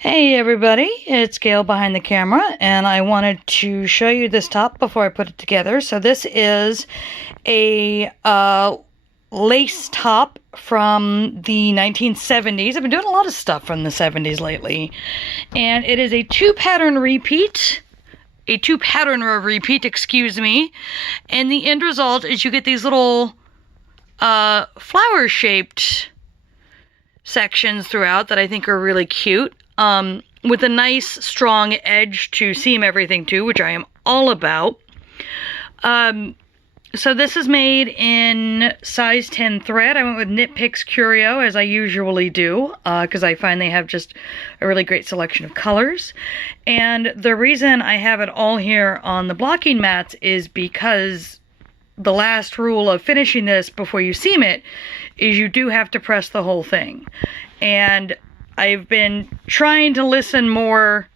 Hey everybody, it's Gail behind the camera, and I wanted to show you this top before I put it together. So this is a lace top from the 1970s. I've been doing a lot of stuff from the 70s lately, and it is a two-pattern repeat, excuse me, and the end result is you get these little flower-shaped sections throughout that I think are really cute. With a nice strong edge to seam everything to, which I am all about. So this is made in size 10 thread. I went with Knit Picks Curio, as I usually do, because I find they have just a really great selection of colors. And the reason I have it all here on the blocking mats is because the last rule of finishing this before you seam it is you do have to press the whole thing. And I've been trying to listen more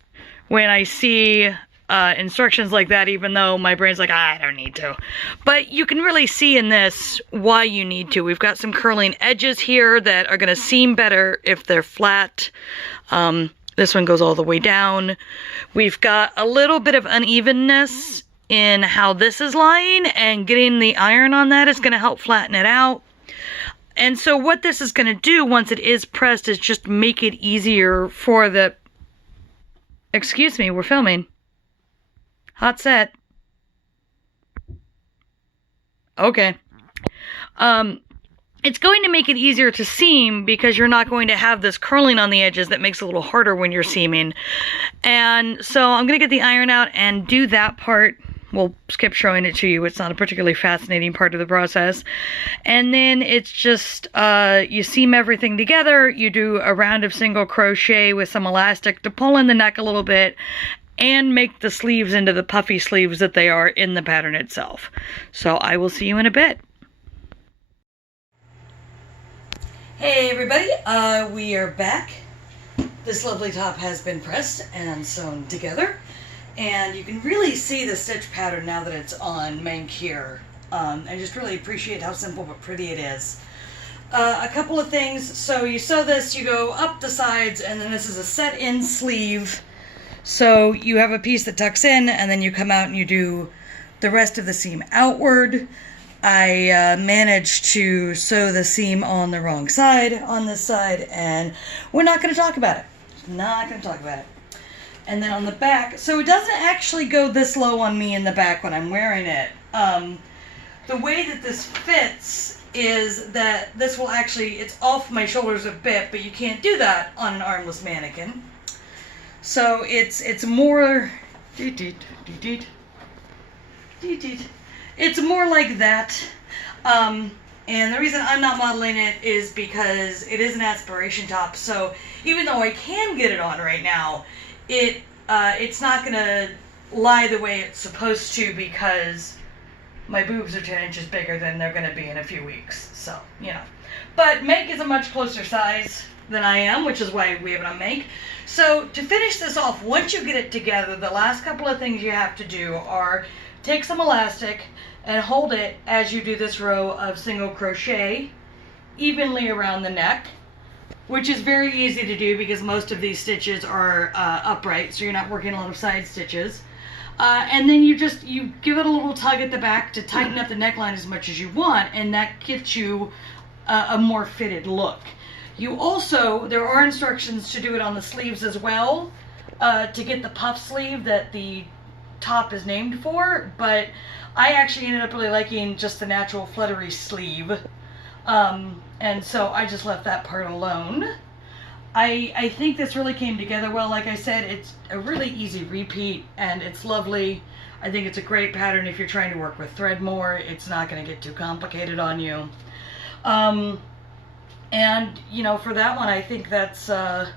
when I see instructions like that, even though my brain's like, I don't need to. But you can really see in this why you need to. We've got some curling edges here that are going to seam better if they're flat. This one goes all the way down. We've got a little bit of unevenness in how this is lying, and getting the iron on that is going to help flatten it out. And so what this is going to do once it is pressed is just make it easier for the... Excuse me, we're filming. Hot set. Okay. It's going to make it easier to seam because you're not going to have this curling on the edges that makes it a little harder when you're seaming. And so I'm going to get the iron out and do that part. We'll skip showing it to you. It's not a particularly fascinating part of the process. And then it's just, you seam everything together. You do a round of single crochet with some elastic to pull in the neck a little bit and make the sleeves into the puffy sleeves that they are in the pattern itself. So I will see you in a bit. Hey everybody, we are back. This lovely top has been pressed and sewn together. And you can really see the stitch pattern now that it's on Mank here. I just really appreciate how simple but pretty it is. A couple of things. So you sew this, you go up the sides, and then this is a set-in sleeve. So you have a piece that tucks in, and then you come out and you do the rest of the seam outward. I managed to sew the seam on the wrong side, on this side, and we're not going to talk about it. Not going to talk about it. And then on the back, so it doesn't actually go this low on me in the back when I'm wearing it. The way that this fits is that this will actually, it's off my shoulders a bit, but you can't do that on an armless mannequin. So it's more, it's more like that. And the reason I'm not modeling it is because it is an aspiration top. So even though I can get it on right now, it's not gonna lie the way it's supposed to because my boobs are 10 inches bigger than they're gonna be in a few weeks. So, you know. But Meg is a much closer size than I am, which is why we have it on Meg. So to finish this off, once you get it together, the last couple of things you have to do are take some elastic and hold it as you do this row of single crochet evenly around the neck, which is very easy to do because most of these stitches are upright, so you're not working a lot of side stitches. And then you give it a little tug at the back to tighten up the neckline as much as you want, and that gets you a more fitted look. You also, there are instructions to do it on the sleeves as well, to get the puff sleeve that the top is named for, but I actually ended up really liking just the natural fluttery sleeve. And so I just left that part alone. I think this really came together well. Like I said, it's a really easy repeat and it's lovely. I think it's a great pattern if you're trying to work with thread more. It's not going to get too complicated on you. And you know, for that one, I think that's the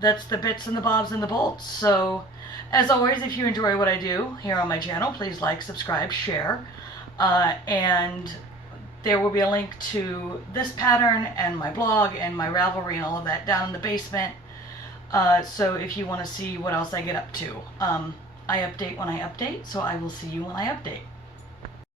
bits and the bobs and the bolts. So as always, if you enjoy what I do here on my channel, please like, subscribe, share, and there will be a link to this pattern and my blog and my Ravelry and all of that down in the basement. So if you want to see what else I get up to. I update when I update, so I will see you when I update.